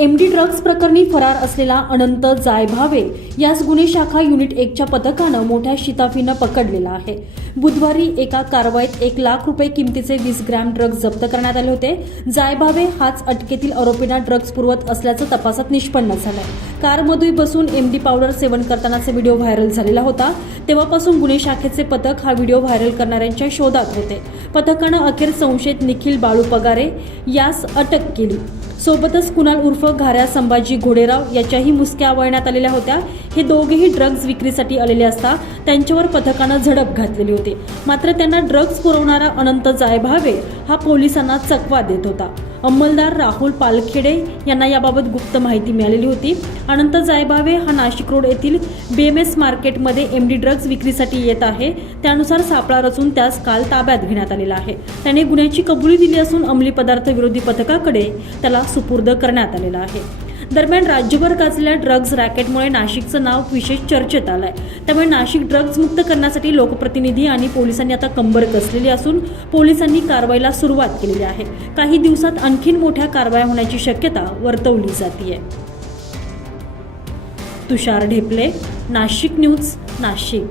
M D drugs प्रकरणी फरार असलेला अनंत जायभावे यास गुन्हे शाखा युनिट एकच्या पथकानं मोठ्या शिताफीनं पकडलेला आहे. बुधवारी एका कारवाईत एक लाख रुपये किमतीचे वीस ग्रॅम ड्रग्ज जप्त करण्यात आले होते. जायभावे हाच अटकेतील आरोपींना ड्रग्ज पुरवत असल्याचं तपासात निष्पन्न झालंय. कारमध्ये बसून एम डी पावडर सेवन करतानाचा व्हिडिओ व्हायरल झालेला होता. तेव्हापासून गुन्हे शाखेचे पथक हा व्हिडिओ व्हायरल करणाऱ्यांच्या शोधात होते. पथकानं अखेर संशयित निखिल बाळू पगारे यास अटक केली. सोबतच कुणाल उर्फ घाऱ्या संभाजी घोडेराव याच्याही मुसक्या आवळण्यात आलेल्या होत्या. हे दोघेही ड्रग्ज विक्रीसाठी आलेले असता त्यांच्यावर पथकानं झडप घातलेली होती. मात्र त्यांना ड्रग्ज पुरवणारा अनंत जायभावे हा पोलिसांना चकवा देत होता. अंमलदार राहुल पालखेडे यांना याबाबत गुप्त माहिती मिळालेली होती. अनंत जायभावे हा नाशिक रोड येथील बीएमएस मार्केटमध्ये एम डी ड्रग्ज विक्रीसाठी येत आहे. त्यानुसार सापळा रचून त्यास काल ताब्यात घेण्यात आलेला आहे. त्याने गुन्ह्याची कबुली दिली असून अंमली पदार्थ विरोधी पथकाकडे त्याला सुपूर्द करण्यात आलेला आहे. दरम्यान राज्यभर गाजलेल्या ड्रग्ज रॅकेटमुळे नाशिकचं नाव विशेष चर्चेत आलं आहे त्यामुळे नाशिक ड्रग्ज मुक्त करण्यासाठी लोकप्रतिनिधी आणि पोलिसांनी आता कंबर कसलेली असून पोलिसांनी कारवाईला सुरुवात केलेली आहे. काही दिवसात आणखीन मोठ्या कारवाया होण्याची शक्यता वर्तवली जाते तुषार ढेपले नाशिक न्यूज नाशिक.